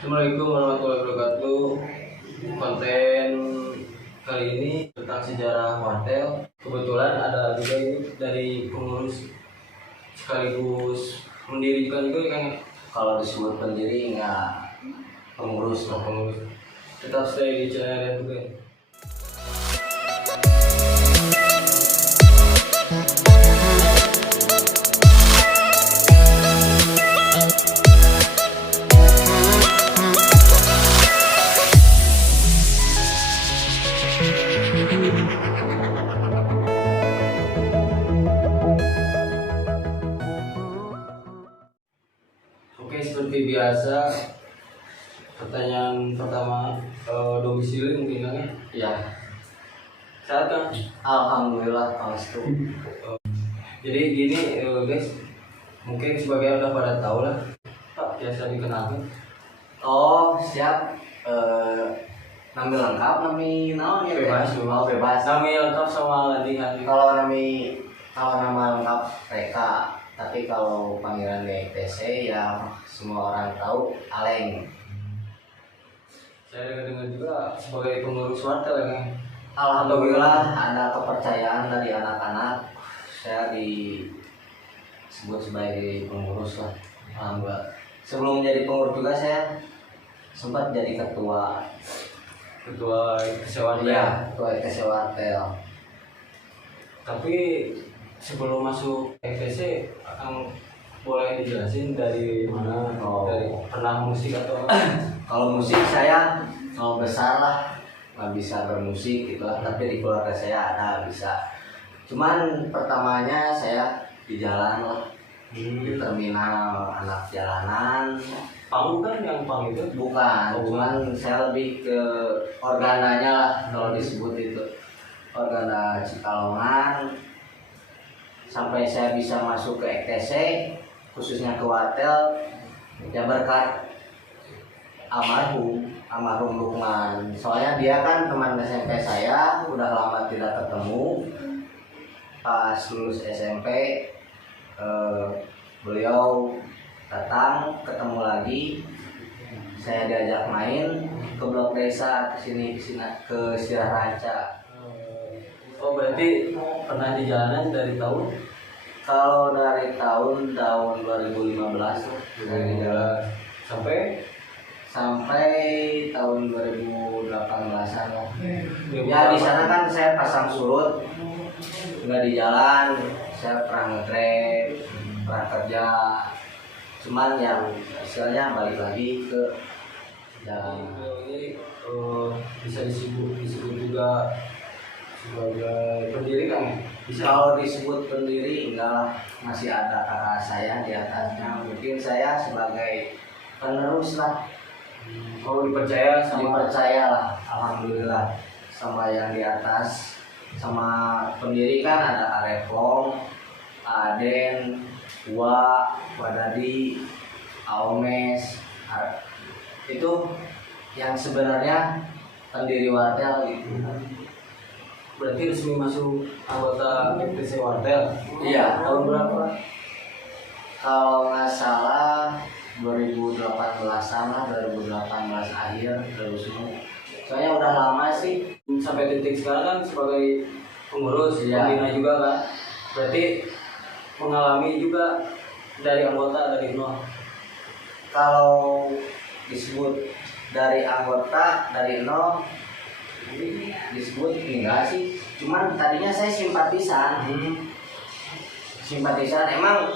Assalamualaikum warahmatullahi wabarakatuh. Konten kali ini tentang sejarah wartel. Kebetulan ada juga ini dari pengurus sekaligus mendirikan juga kan. Kalau disebut pendiri nggak pengurus lah. Pengurus. Tetap stay di channel juga. Oke, seperti biasa, pertanyaan pertama, domisili mungkin kan? Ya, Saat kan? alhamdulillah pastu. Jadi gini guys, mungkin sebagian udah pada tahu lah, Pak biasa dikenalkan. Oh siap. Nami lengkap, nami naon ya? Bebas, Oh bebas. Nami lengkap sama landingan. Kalau nama lengkap Reka, tapi kalau panggilan DTC ya semua orang tahu Aleng. Saya dengar juga sebagai pengurus wartel kan. Alhamdulillah ada kepercayaan dari anak-anak, saya disebut sebagai pengurus lah. Alhamdulillah. Sebelum jadi pengurus juga saya sempat jadi ketua kesewaan ya, ketua RTC Wartel. Tapi sebelum masuk FTC akan boleh dijelasin dari mana? Oh. Dari pernah musik atau apa? Kalau musik saya kalau besar lah nggak bisa bermusik gitu lah, tapi di keluarga saya ada bisa. Cuman pertamanya saya di jalan lah, di terminal anak jalanan. Pang kan yang pang itu? Bukan, Oh, cuman saya lebih ke organanya lah kalau disebut itu. Organa Cikalongan. Sampai saya bisa masuk ke ETC, khususnya ke wartel, ya berkat almarhum Lukman. Soalnya dia kan teman SMP saya, udah lama tidak ketemu. Pas lulus SMP, beliau datang, ketemu lagi. Saya diajak main ke blok desa, ke Sirah Ranca. Oh berarti pernah di jalanan dari tahun? Kalau dari tahun 2015 lah, saya di jalan sampai tahun 2018-an lah. Ya di sana kan saya pasang surut, nggak di jalan. Saya pernah nge-grab, pernah kerja. Cuman yang istilahnya balik lagi ke jalan. Ini bisa disebut juga sebagai pendiri kan? Bisa. Kalau disebut pendiri enggak lah, masih ada kakak saya di atasnya. Mungkin saya sebagai penerus lah. Kalau dipercaya sama Dipercaya lah, alhamdulillah, sama yang di atas. Sama pendiri kan ada Areflong, Aden, Wadadi, Aomes. Itu yang sebenarnya pendiri wartel gitu. berarti resmi masuk anggota FTC Wartel. Iya, Tahun berapa? kalau nggak salah 2018-an lah, 2018 akhir, 2019. Soalnya udah lama sih. Sampai titik sekarang kan sebagai pengurus, Iya. pembina juga kan. Berarti mengalami juga dari anggota dari nol. Kalau disebut dari anggota dari nol disebut enggak sih, cuman tadinya saya simpatisan. Emang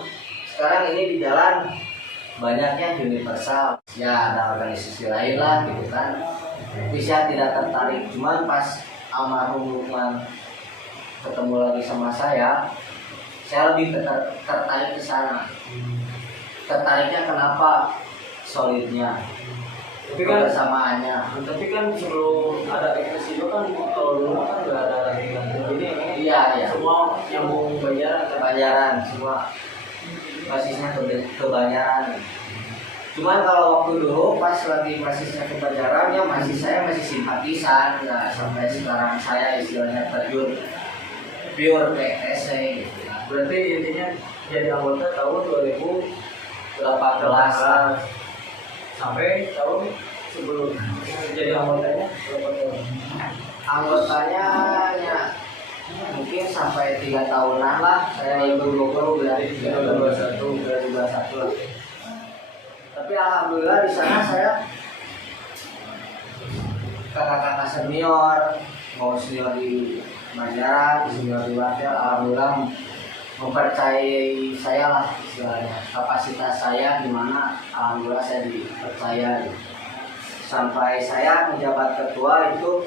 sekarang ini di jalan banyaknya universal ya, ada organisasi lain lah gitu kan, tapi saya tidak tertarik. Cuman pas almarhum Lukman ketemu lagi sama saya lebih tertarik ke sana. Tertariknya kenapa? Solidnya, Tapi kan kebersamaannya. Tapi kan sebelum ada FTC itu kan kalau dulu kan nggak ada lagi kan. Jadi Iya. semua yang mau bayaran kan. Kebanyaran semua basisnya kebanyaran. Cuman kalau waktu dulu pas lagi basisnya kebanyaran ya saya masih simpatisan. Nah, sampai sekarang saya istilahnya terjun pure ke ETC gitu. Berarti intinya jadi anggota tahun 2018. sampai tahun sebelum jadi anggotanya berapa tahun? Anggotanya ya mungkin sampai 3 tahunan lah. Saya 2020 berarti 2021 lah. Tapi alhamdulillah di sana saya kakak-kakak senior, mau senior di Banjaran, senior di Wartel, alhamdulillah mempercayai saya lah istilahnya. Kapasitas saya di mana alhamdulillah saya dipercaya. Sampai saya menjabat ketua itu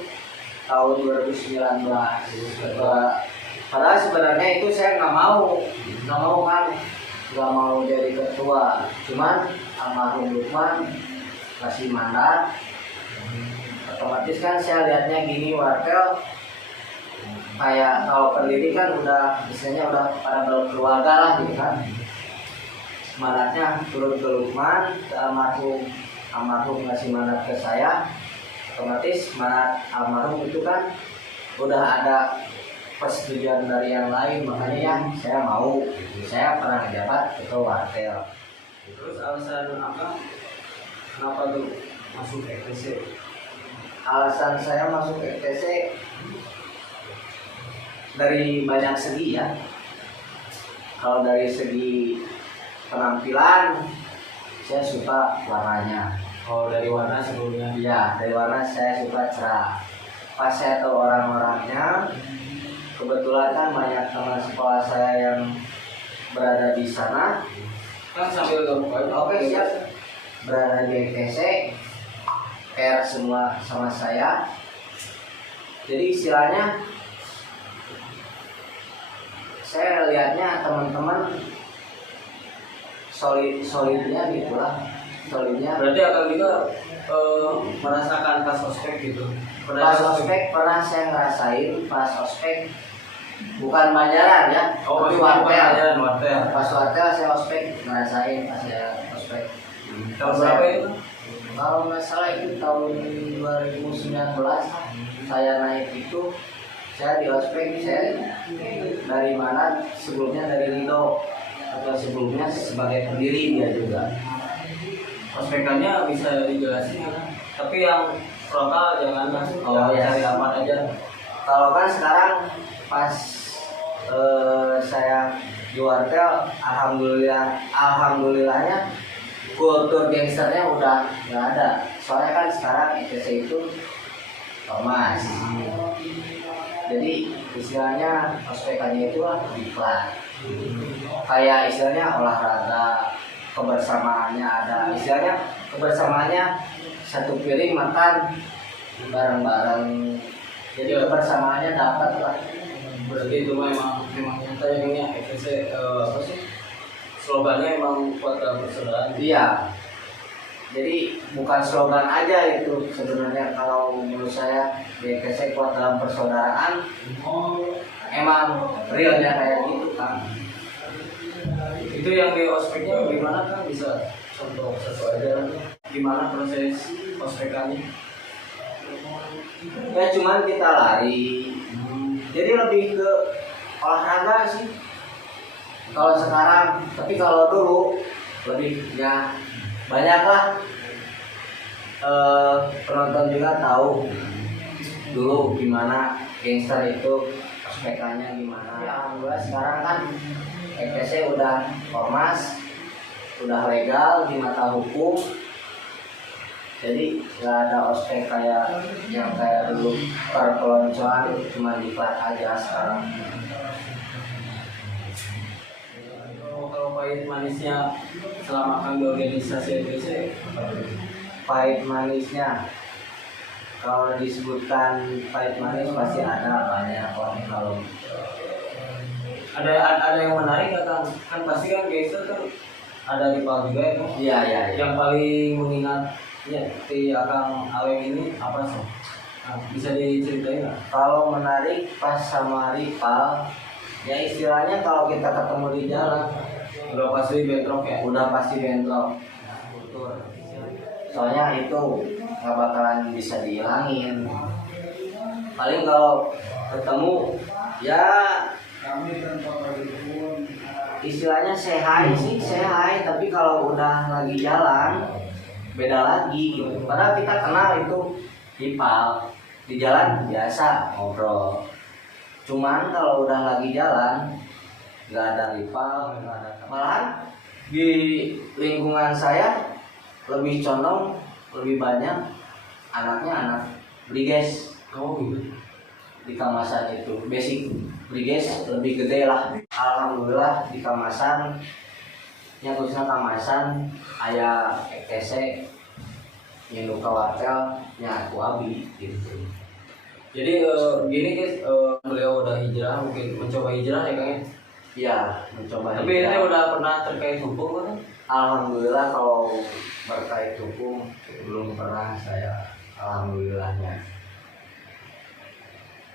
tahun 2019. Padahal sebenarnya itu saya nggak mau jadi ketua. Cuman almarhum Lukman kasih mandat. Otomatis kan saya lihatnya gini, Wartel kayak kalau pendiri kan misalnya udah pada berkeluarga lah gitu kan. Mandatnya turun ke Lukman, ke almarhum ngasih mandat ke saya. Otomatis mandat almarhum itu kan udah ada persetujuan dari yang lain, makanya ya saya mau. Saya pernah menjabat ketua Wartel. Terus alasan apa? Kenapa tuh masuk FTC? Alasan saya masuk FTC dari banyak segi ya. Kalau dari segi penampilan saya suka warnanya. Oh, dari warna sebelumnya. Iya, dari warna saya suka cerah. Pas saya tahu orang-orangnya, kebetulan kan banyak teman sekolah saya yang berada di sana. Kan sambil dong. Oke, siap. Berada di FTC, pair semua sama saya. Jadi istilahnya saya lihatnya teman-teman solidnya gitulah, solidnya. Berarti akan juga merasakan pas ospek gitu. Pas ospek pernah saya ngerasain pas ospek, bukan Banjaran ya, tapi Wartel. Pas Wartel saya ospek ngerasain pas saya ospek. Tahun berapa itu? Kalau nggak salah itu tahun 2019 saya naik itu. Saya di ospek, saya dari mana? Sebelumnya dari Lido, atau sebelumnya sebagai pendiri dia juga. Ospekannya bisa dijelasin ya? Tapi yang frontal jangan lah. Oh, iya. Cari aman aja. Kalau kan sekarang pas saya di Wartel, alhamdulillahnya kultur gangsternya udah nggak ada. Soalnya kan sekarang ETC itu ormas. Jadi istilahnya ospekannya itu lah diklat. Kayak istilahnya olahraga, kebersamaannya ada. Istilahnya kebersamaannya satu piring makan bareng-bareng. Jadi kebersamaannya dapat lah. Berarti itu memang nyata yang FTC apa sih? Slogannya emang kuat dalam persaudaraan. Iya. Jadi bukan slogan aja itu sebenarnya, kalau menurut saya BKC kuat dalam persaudaraan. Emang realnya kayak gitu kan. Itu yang di ospeknya gimana kan, bisa contoh satu aja gimana proses ospekannya? Ya cuman kita lari. Jadi lebih ke olahraga sih kalau sekarang. Tapi kalau dulu lebih ya banyak lah. Penonton juga tahu dulu gimana gangster itu ospekannya gimana. Ya alhamdulillah sekarang kan FTC udah ormas, udah legal di mata hukum. Jadi nggak ada ospek kayak yang kayak dulu perpeloncoan, cuma diklat aja sekarang. Kalau pahit manisnya selama Kang di organisasi FTC, Pahit manisnya, kalau disebutkan pahit manis pasti ada banyak orang. Kalau ada yang menarik nggak Kang? Kan pasti kan gangster kan ada rival juga ya Kang? iya. Yang paling mengingat ya di Akang Aweng ini apa sih? Nah, bisa diceritain nggak? kalau menarik pas sama rival, ya istilahnya kalau kita ketemu di jalan Udah pasti bentrok ya? udah pasti bentrok. Soalnya itu nggak bakalan bisa dihilangin. Paling kalau ketemu ya istilahnya say hi sih, say hi. Tapi kalau udah lagi jalan beda lagi gitu. Padahal kita kenal itu rival di jalan biasa ngobrol. Cuman kalau udah lagi jalan nggak ada rival, nggak ada, malahan di lingkungan saya lebih condong lebih banyak anaknya anak Briges. Oh gitu. Di Kamasan itu basic Briges lebih gede lah. Alhamdulillah di Kamasan yang khususnya Kamasan aya ETC yang luka wartel nya aku abi gitu. Jadi gini guys, beliau udah hijrah, mungkin mencoba hijrah ya Kang ya? Iya, mencoba. Tapi ini udah pernah terkait hukum kan? Alhamdulillah kalau berkait hukum belum pernah saya, alhamdulillahnya.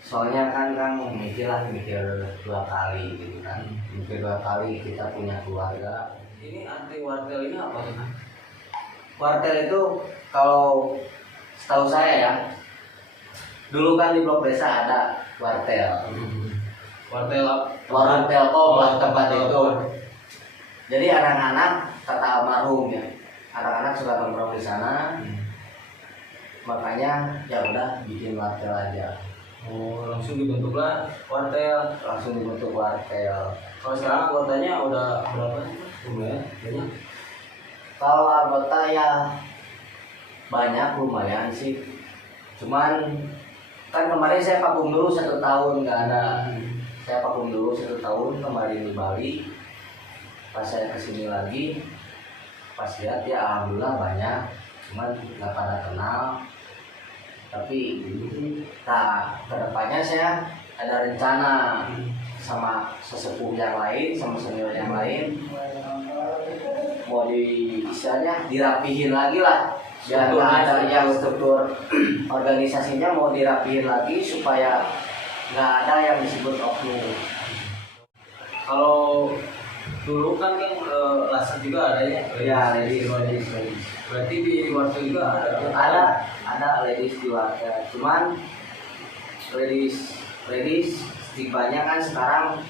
Soalnya kan mikir dua kali gitu kan, mikir dua kali kita punya keluarga. Ini anti wartel ini apa sih? Wartel itu kalau setahu saya ya, dulu kan di blok desa ada wartel. Wartel apa? Warung Telkom lah tempat Telkom. itu. Jadi anak-anak kata almarhum ya, anak-anak suka nongkrong di sana. Makanya ya udah bikin wartel aja. Oh, langsung dibentuklah wartel. Langsung dibentuk wartel. Kalau sekarang anggotanya udah berapa sih? Lumayan, banyak. Kalau anggota ya banyak, lumayan sih. Cuman kan kemarin saya vakum dulu 1 tahun nggak ada. Saya vakum dulu 1 tahun kemarin di Bali. Pas saya kesini lagi, pas lihat ya alhamdulillah banyak. Cuman nggak pada kenal. Tapi kedepannya saya ada rencana sama sesepuh yang lain, sama senior yang lain, mau istilahnya dirapihin lagi lah, biar nggak ada yang struktur organisasinya mau dirapihin lagi supaya nggak ada yang disebut oknum. Kalau dulu kan laser juga ada ya? Ya, ladies. Berarti di wartel juga ada? Ada ladies di wartel. Cuman ladies stigmanya kan sekarang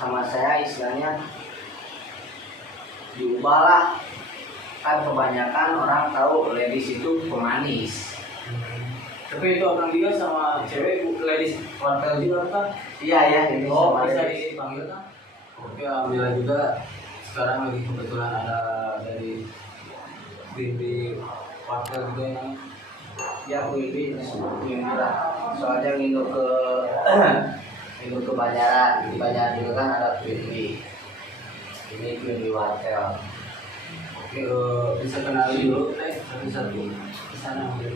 sama saya istilahnya diubah lah. Kan kebanyakan orang tahu ladies itu pemanis. Tapi itu akan dia sama cewek ladies wartel juga kan? Iya ya, ini Oh, sama bisa ladies. dipanggil kan? Oke, alhamdulillah juga sekarang lagi kebetulan ada dari di wartel juga yang Ya Quimby lah. Soalnya nginuk ke Banjaran. Di Banjaran juga kan ada Quimby. Ini Quimby wartel. oke, bisa kenali dulu satu-satu di sana mungkin.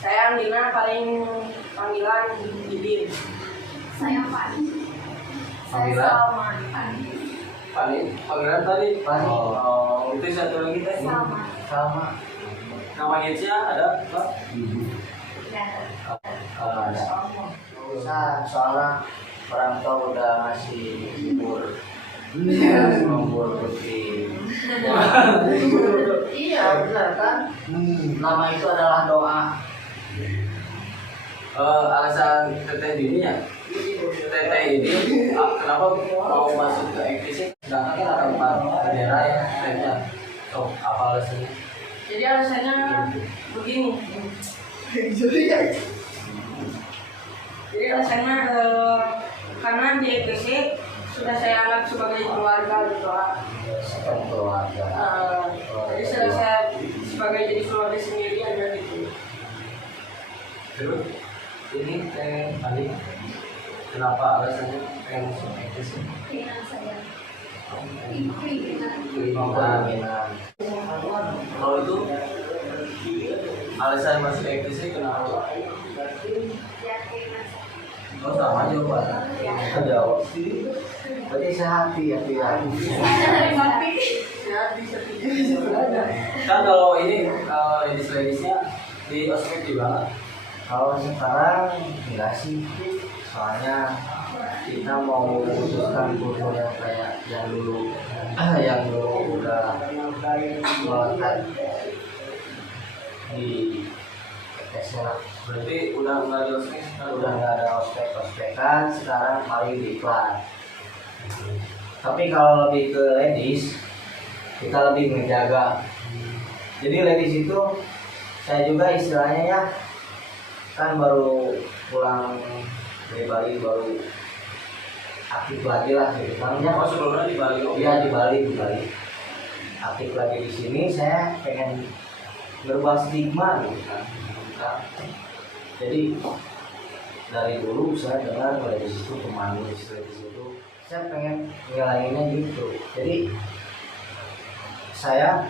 Saya Andina, paling panggilan Didin. Saya Fani. Saya Panggilan? Salma. Panggilan tadi? Fani. Oh, itu satu lagi teh? Salma. Sama. Nama hitsnya ada Pak? Ya. Ada. Bisa, soalnya orang tua udah ngasih umur putih. Iya benar kan? Nama itu adalah doa. Alasan teteh Dini ya? Teteh ini kenapa mau masuk ke eksis? Sedangkan kan ada 4 daerah ya tetehnya. So, apa alasannya? Jadi alasannya begini. Jadi alasannya karena di EPC sudah saya anggap sebagai keluarga gitu lah. Seperti keluarga. Jadi sudah saya sebagai jadi keluarga sendiri aja gitu. Terus ini teh tadi kenapa alasannya pengen masuk eksis? Keinginan saya. Keinginan. Keinginan. Kalau itu alasan masuk eksis kenapa? Ya, keinginan saya. Oh sama jawabannya. Jawab. Berarti sehati ya pilihan. Tapi Ya bisa Kan kalau ini ladies-ladiesnya di ospek juga. Kalau sekarang enggak sih, soalnya kita mau memutuskan kultur yang kayak yang dulu udah melekat di TESnya. Berarti udah nggak di ospek Udah nggak ada ospek-ospekan, sekarang paling di iklan. Tapi kalau lebih ke ladies, kita lebih menjaga Jadi lagi situ saya juga istilahnya ya kan baru pulang dari Bali, baru aktif lagi lah gitu kan ya. Oh, sebelumnya di Bali. Iya di Bali aktif lagi di sini. Saya pengen berubah stigma gitu kan. Jadi dari dulu saya dengar dari situ pemanis, dari situ saya pengen ngelainnya gitu. Jadi saya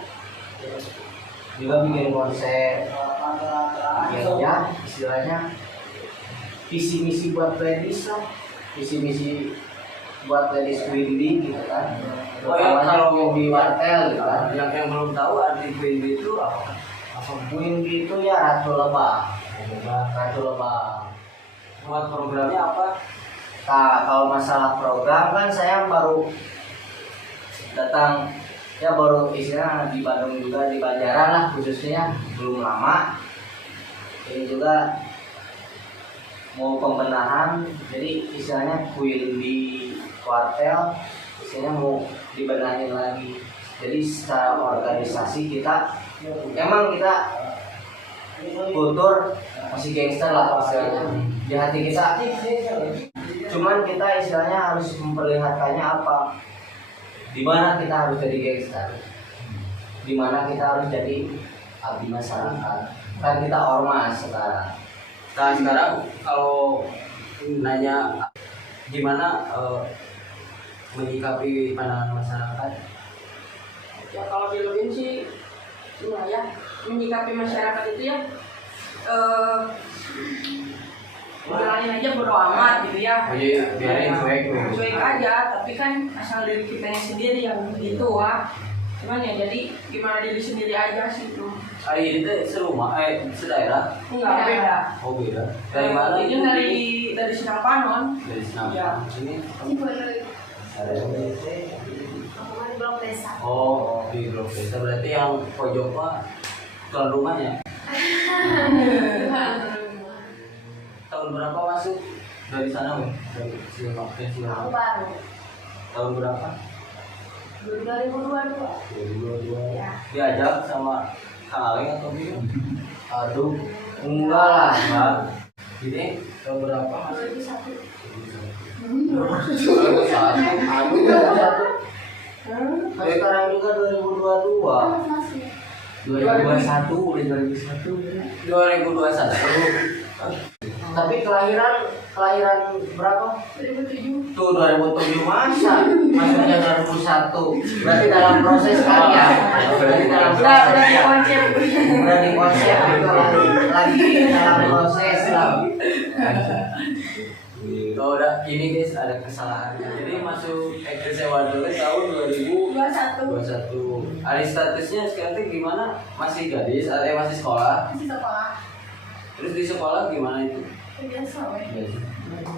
juga bikin konsep, ya istilahnya visi misi buat ladies lah, visi misi buat ladies Windy gitu kan. Oh ya, kalau di wartel gitu kan. yang belum tahu arti Windy itu apa? Windy itu ya ratu lebah. Ratu lebah. Buat programnya apa? Nah, kalau masalah program kan saya baru datang ya, baru istilah di Bandung juga, di Banjaran lah khususnya, belum lama. Ini juga mau pembenahan, jadi istilahnya kuil di kuartel istilahnya mau dibenahin lagi. Jadi secara organisasi kita emang kita kultur masih gangster lah istilahnya di hati kita, cuman kita istilahnya harus memperlihatkannya apa, di mana kita harus jadi gangster, di mana kita harus jadi abdi masyarakat. Kan kita ormas sekarang. Nah sekarang kalau nanya gimana menyikapi pandangan masyarakat? Ya kalau diluin sih gimana ya, menyikapi masyarakat itu ya jalanin aja bodo amat gitu ya. Jadi biarin Cuek aja, tapi kan asal diri kitanya sendiri yang gitu cuman ya jadi gimana diri sendiri aja sih itu. Ini tuh serumah, sedaerah? Enggak beda. Oh beda. Dari mana? Ini dari Senang Panon. Dari Senang. Ya. Ini Aku kan di blok desa. oh di Blok Desa, berarti yang pojok Pak tuan rumahnya. Tahun berapa masuk dari sana, Weh? Dari Siloam. Aku baru Tahun berapa? 2022. 2022. Ya. Diajak sama Kang Aleng atau gimana? Aduh, enggak lah. Enggak. Ini tahun berapa? 2001. Sekarang juga 2022. Masih. 2021 udah 2021. 2021. Tapi kelahiran berapa? 2007. Tuh 2007 masa masuknya 2001. Berarti dalam proses kan ya. Berarti dalam Udah proses di ya. konsep. Udah di konsep itu lagi dalam proses lah. Oh, udah ini guys ada kesalahan. Jadi masuk EKC Wadole tahun 2021. 21. Ada statusnya sekarang tuh gimana? Masih gadis atau masih sekolah? Masih sekolah. Terus di sekolah gimana itu? Biasa weh.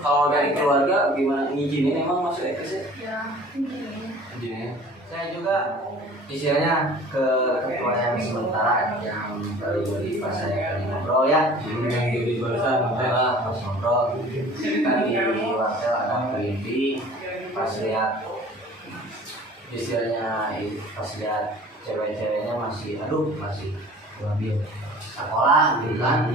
Kalau dari keluarga gimana? Ngizinin emang masuk EKC? Ya, ini. Izinnya. Saya juga istilahnya ke ketua yang sementara yang dari pas saya ngobrol ya. Yang di barusan Pas ngobrol kan di wartel ada Windy, pas lihat istilahnya pas lihat cewek-ceweknya masih ambil sekolah gitu kan.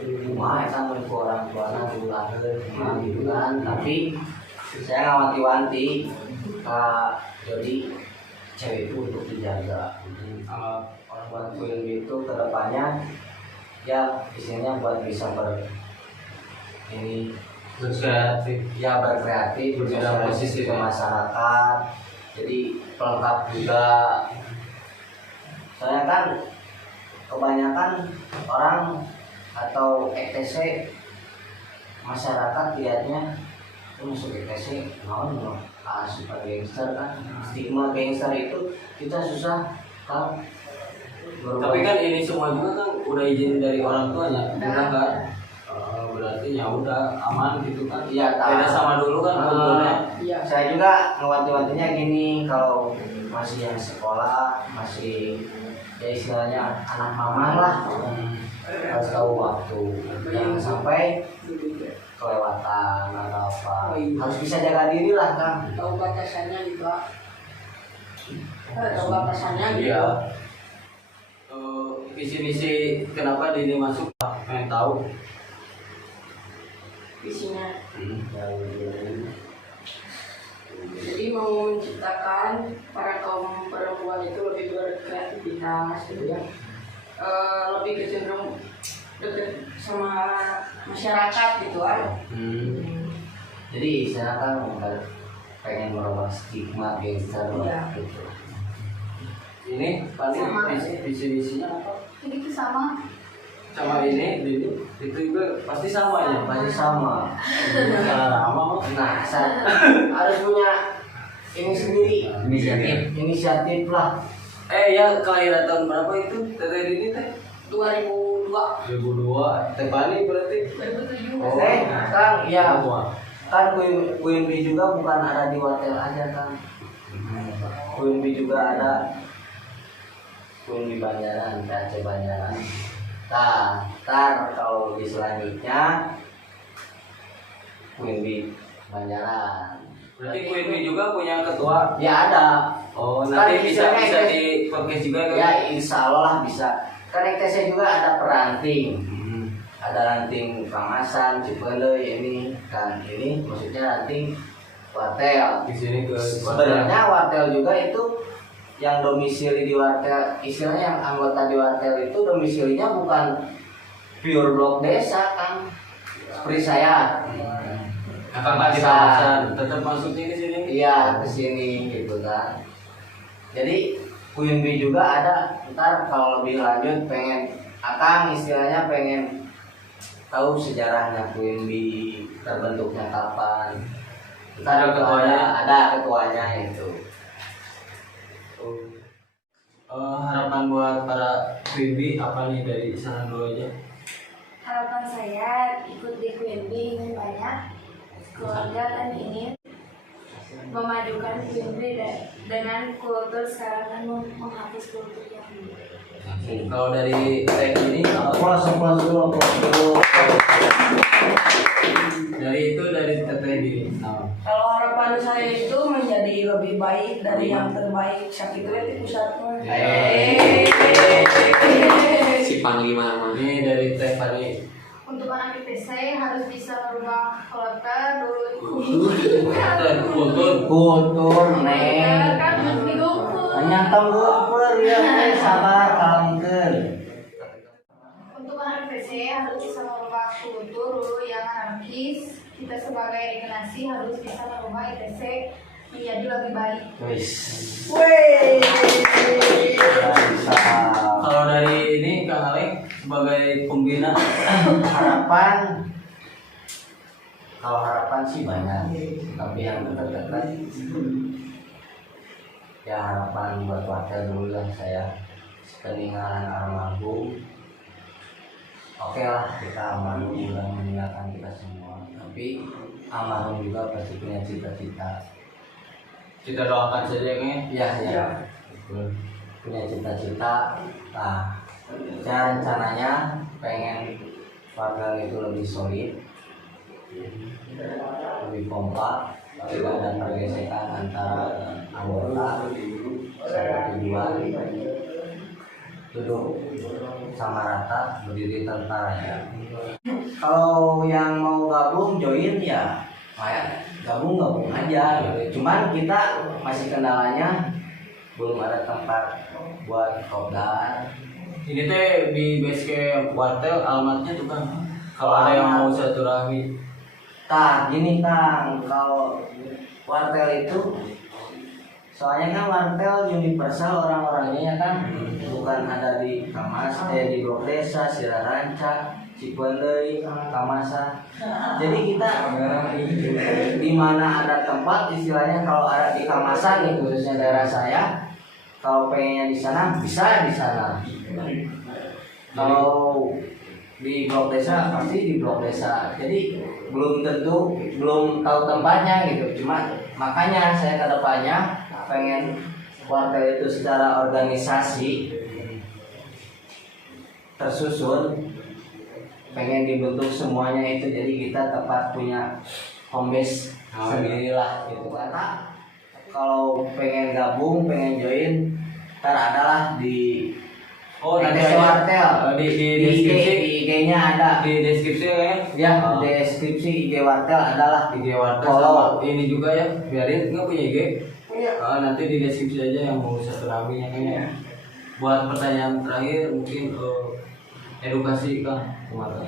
Cuma kita menurut orang tuanya dulu lahir gitu kan, tapi saya ngawanti-wanti jadi cewek itu untuk dijaga orang buat film itu kedepannya ya istilahnya buat bisa berkreatif. ya berkreatif Bersosialisasi ke masyarakat, jadi pelengkap juga. Soalnya kan kebanyakan orang atau ETC masyarakat lihatnya masuk ETC mau super gangster kan, stigma gangster itu kita susah kan. Tapi kan ini semua juga kan udah izin dari orang tuanya, udah kan? Berarti ya udah aman gitu kan? Iya, Beda sama dulu kan kulturnya. Iya. Saya juga ngewanti-wantinya gini, kalau masih yang sekolah masih ya istilahnya anak mama lah, harus tahu waktu, jangan sampai kelewatan atau apa, harus bisa jaga diri lah kan. Tahu batasannya gitu. Tahu batasannya gitu. Iya. visi misi kenapa Dini masuk, pengen tahu. Visinya. Jadi mau menciptakan para kaum perempuan itu lebih berkreativitas gitu ya. Lebih cenderung dekat sama masyarakat gitu kan. Jadi saya kan pengen merubah stigma gangster Iya. gitu. Ini paling Sama. visi misinya apa? Jadi itu sama. Sama ini Dini itu juga pasti sama ya. Pasti sama. Sama. Nah, saya harus punya ini sendiri, inisiatif lah. Ya kelahiran tahun berapa itu Teteh Dini teh? 2002. 2002. Teh Pani berarti. 2007. Kang, ya Semua. kan QMB juga bukan ada di hotel aja kan. QMB juga ada QMB Banjaran, PAC Banjaran. Nah, ntar kalau di selanjutnya QMB Banjaran. Berarti QMB juga punya ketua. Ya ada. Oh, Kan nanti bisa misalnya di podcast juga kan? Ya insya Allah lah bisa. Kan saya juga ada peranting. Ada ranting Kamasan, Cipeuleuh ini kan ini maksudnya ranting wartel. Di sini ke Sebenarnya wartel juga itu yang domisili di wartel, istilahnya yang anggota di wartel itu domisilinya bukan pure blok desa kan, seperti saya. Akan nggak di kawasan, tetap masuknya ke sini. Iya ke sini gitu kan. Jadi QMB juga ada. Ntar kalau lebih lanjut pengen Akang istilahnya pengen tahu sejarahnya QMB terbentuknya kapan. Ada ketuanya? Ada ketuanya itu. Harapan buat para QMB apa nih dari sana dulu aja? Harapan saya ikut di QMB ingin banyak keluarga dan ingin memadukan QMB dengan kultur sekarang dan menghapus kultur yang dulu. Kalau dari teh ini apa? Puas dulu. Dari teteh ini. Kalau harapan saya itu menjadi lebih baik dari yang terbaik. Sakit itu pusatnya. Si Panglima mah. Ini dari teh Pani. Untuk anak IPC harus bisa merubah kota dulu. Kultur neng. Kan harus digumpul. Hanya tunggu ya sabar kalengkeun. Untuk anak IPC harus bisa merubah kultur dulu yang anarkis. Kita sebagai generasi harus bisa merubah IPC menjadi lebih baik. Wis. Bisa. Kalau dari ini Kang Alek sebagai pembina Harapan, kalau harapan sih banyak, tapi yang dekat-dekat ya harapan buat warga dulu lah saya peninggalan almarhum. Oke lah kita almarhum udah meninggalkan kita semua, tapi almarhum juga pasti punya cita-cita. kita doakan saja kan. Ya. Punya cita-cita. Nah, saya rencananya pengen warga itu lebih solid, lebih kompak, tidak ada pergesekan antara anggota, satu tujuan, duduk sama rata, berdiri tentaranya. Kalau yang mau gabung join ya, gabung aja gitu. Cuman kita masih kendalanya belum ada tempat buat kopdar. Ini teh di base camp wartel alamatnya tuh kan. Kalau ada yang mau silaturahmi. Tah, gini Kang, kalau wartel itu soalnya kan wartel universal orang-orangnya ya kan, bukan ada di Kamas, di Blok Desa, Siraranca, Cipeuleuh, Kamasa. Jadi kita di mana ada tempat istilahnya kalau ada di Kamasa nih khususnya daerah saya, kalau pengennya di sana bisa di sana. Kalau di Blok Desa pasti di Blok Desa. Jadi belum tahu tempatnya gitu. Cuma makanya saya ke depannya pengen warga itu secara organisasi tersusun, pengen dibentuk semuanya itu, jadi kita tepat punya home base sendirilah gitu. Karena kalau pengen gabung, pengen join, ntar adalah di Oh, nanti ETC Wartel. di Di deskripsi. IG-nya ada. Di deskripsi ya. Ya, deskripsi IG Wartel adalah IG Wartel Follow. sama ini juga ya. Biarin nggak punya IG. Punya. Nanti di deskripsi aja yang mau satu kami yang ini. Buat pertanyaan terakhir mungkin edukasi kan kemana?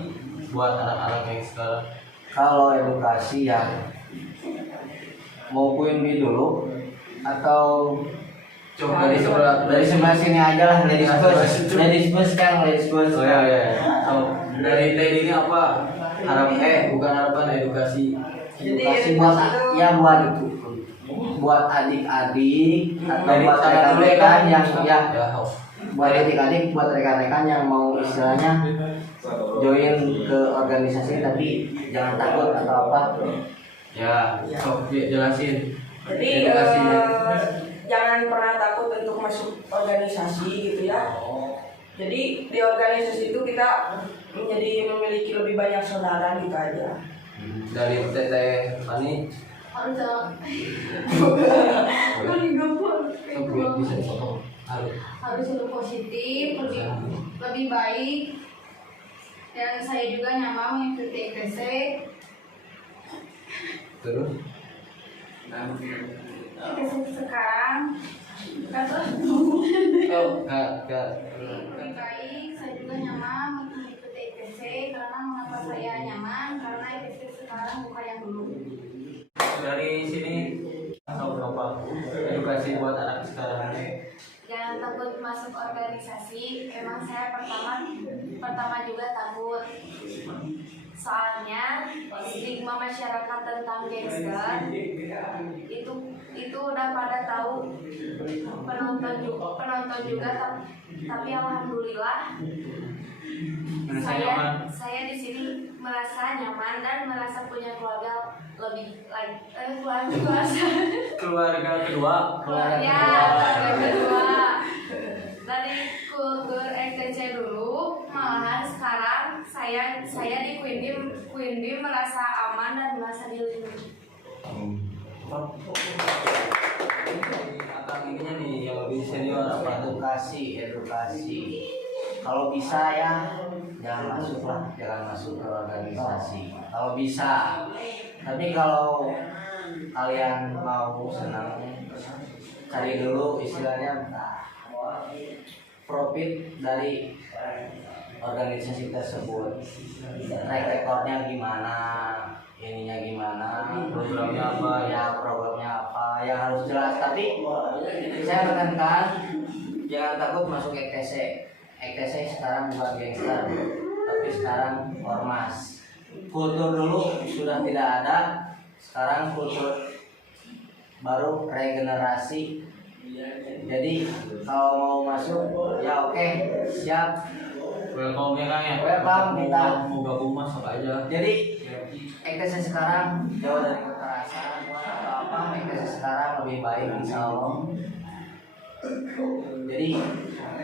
Buat anak-anak yang sekarang. Kalau edukasi ya mau QNB dulu atau Coba dari sebelah sini aja lah, ladies first kan, ladies first. Oh ya. So, dari TED ini apa bukan harapan edukasi. Edukasi buat buat adik-adik atau Dari buat sana dulu rekan-rekan yang ya. buat adik-adik, buat rekan-rekan yang mau istilahnya join ke organisasi tapi jangan takut atau apa. Ya, sok jelasin. Jadi edukasinya. jangan pernah takut untuk masuk organisasi gitu ya. Jadi di organisasi itu kita memiliki lebih banyak saudara gitu aja. Dari Teteh Fani Harus jalan. bisa dipotong. Harus selalu positif, lebih baik. Dan saya juga nyaman mengikuti ETC. Terus ETC sekarang lebih baik. Saya juga nyaman mengikuti ETC. Karena mengapa saya nyaman? Karena ETC sekarang bukan yang dulu. dari sini atau apa edukasi buat anak sekarang ini. Jangan takut masuk organisasi. Emang saya pertama juga takut. Soalnya stigma masyarakat tentang gangster itu udah pada tahu, penonton juga tapi alhamdulillah saya di sini merasa nyaman dan merasa punya keluarga lebih Keluarga kedua. keluarga kedua dari kultur ETC dulu. Malahan sekarang saya di Queen Bee merasa aman dan merasa dilindungi. Akang ininya nih yang lebih senior apa tuh? Edukasi. Kalau bisa ya jangan masuk ke organisasi. Kalau bisa. Tapi kalau kalian mau senang, cari dulu istilahnya profit dari organisasi tersebut. Track recordnya gimana, ininya gimana, programnya apa, yang harus jelas. Tapi saya tekankan jangan takut masuk ETC. ETC sekarang bukan gangster, tapi sekarang ormas. Kultur dulu sudah tidak ada, sekarang kultur baru regenerasi. Jadi kalau mau masuk ya oke, siap. Welcome ya Kang ya. Welcome, kita mau gabung masuk aja. Jadi ETC sekarang jauh dari kekerasan atau apa. ETC sekarang lebih baik insya Allah. Jadi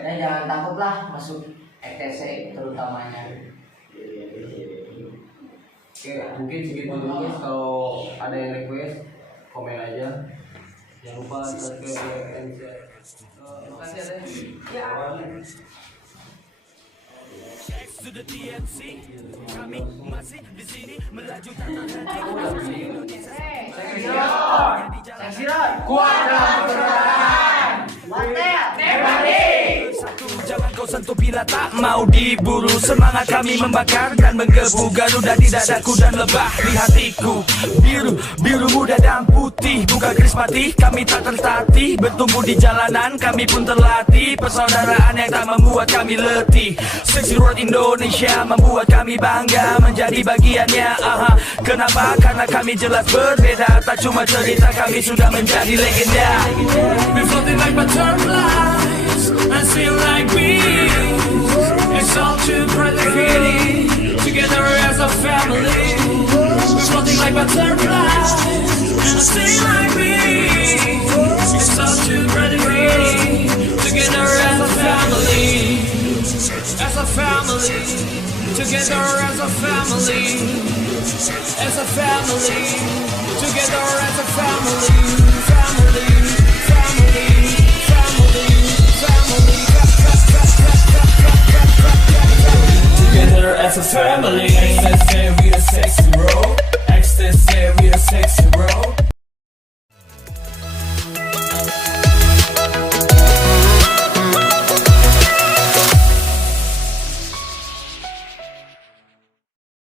jangan takutlah masuk ETC terutamanya. Oke, mungkin segitu dulu guys. Kalau ada yang request komen aja. Jangan lupa subscribe dan share. Terima kasih ya. Sudah TNC, kami masih di sini melaju tanpa henti. Jangan kau sentuh bila tak mau diburu. Semangat kami membakar dan menggebu. Garuda di dadaku dan lebah di hatiku. Biru muda dan putih. Bukan krismatik, kami tak tertatih. Bertumbuh di jalanan, kami pun terlatih. Persaudaraan yang tak membuat kami letih. Seksi Road Indonesia membuat kami bangga menjadi bagiannya. Kenapa? Karena kami jelas berbeda. Tak cuma cerita, kami sudah menjadi legenda. We floating like butterflies and sing like bees. It's all too bright and pretty. Together as a family. We're floating like butterflies and sing like bees. It's all too bright and pretty. Together as a family. As a family. Together as a family. As a family. Together as a family. Family. Family. Family. Family. Together as a family.